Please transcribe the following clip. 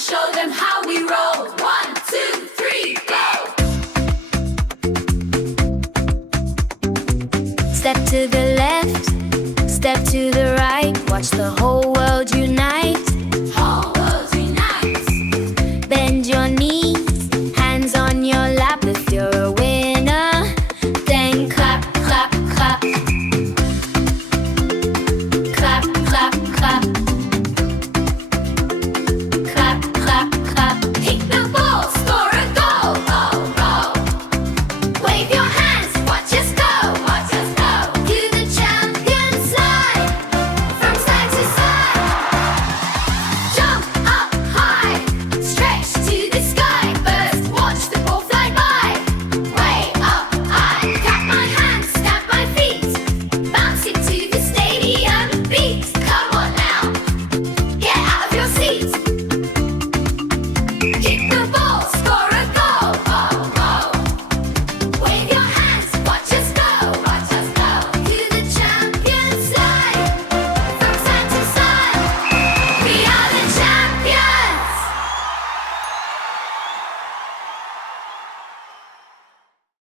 show them how we roll. 1, 2, 3, go! Step to the left, step to the right. Watch the whole